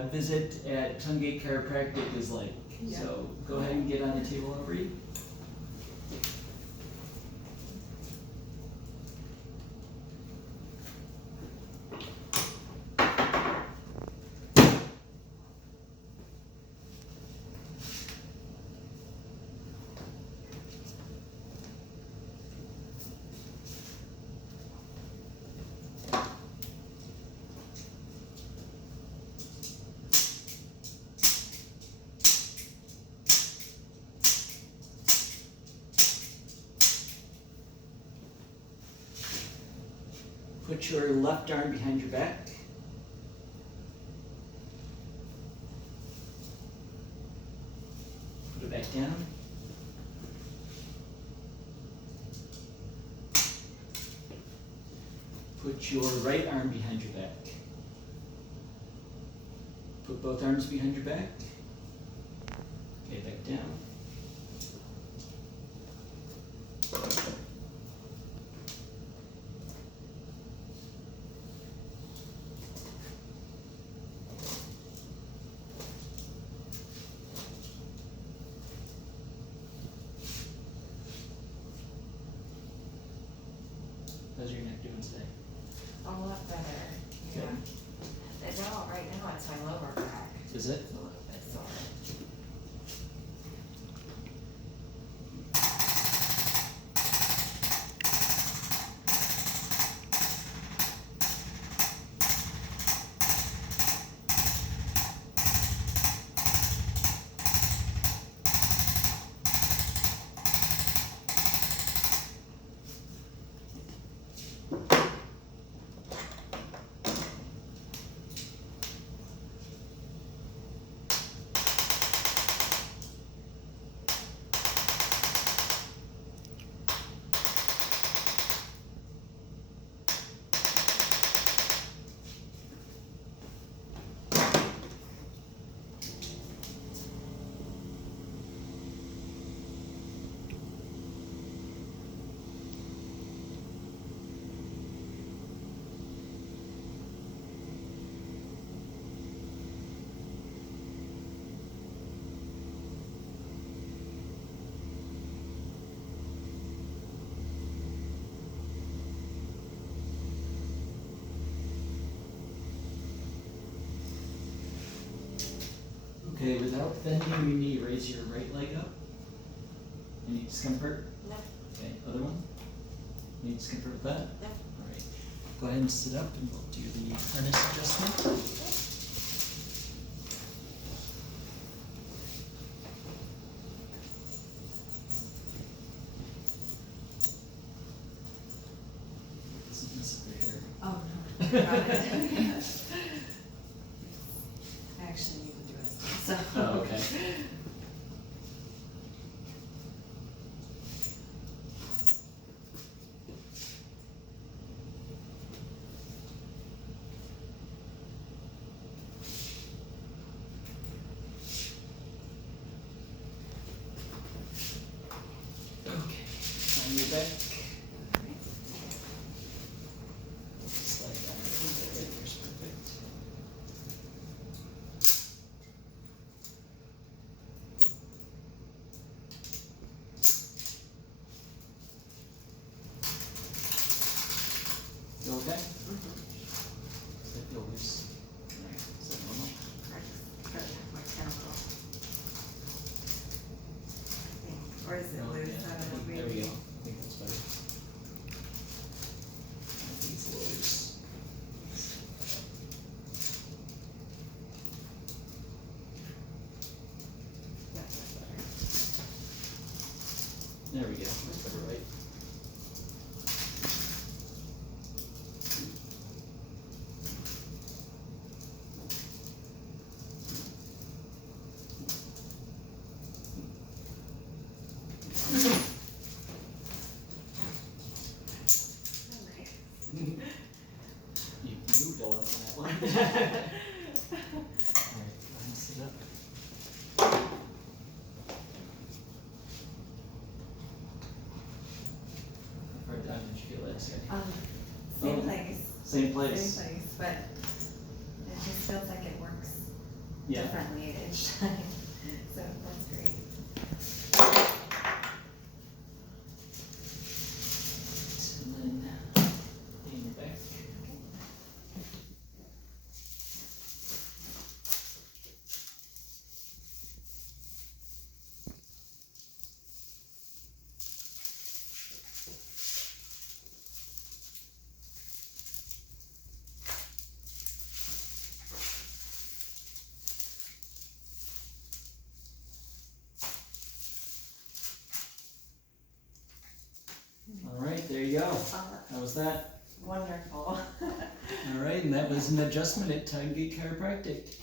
visit at Tungate Chiropractic is like. Yeah. So go ahead and get on the table, Aubrey. Put your left arm behind your back. Put it back down. Put your right arm behind your back. Put both arms behind your back. Okay, back down. How's your neck doing today? A lot better, yeah. No, right now it's my lower back. Is it? It's a little bit sore. Okay, without bending your knee, raise your right leg up. Any discomfort? No, Okay, other one? Any discomfort with that? no. Alright, go ahead and sit up and we'll do the harness adjustment. Doesn't mess up your hair. Oh, no. Got it. I actually need to do it still, so. Oh, okay. Okay, on your back. Slide down a little bit, right there's perfect. You okay? Does that feel loose? Is that normal? I just cut my chemical. I think. Or is it No, loose? yeah, I don't know. there we maybe. go. I think that's better. I think it's a little loose. That's better. There we go. That's better, right? You moved a lot on that one. Alright, go ahead and sit up. How far down did you feel that, Sarah? Same Oh. place. Same place? Same place, but it just feels like it works Yeah. differently at each time, so that's great. And then lean your back. All right, there you go. How was that? Wonderful. All right, and that was an adjustment at Time Gate Chiropractic.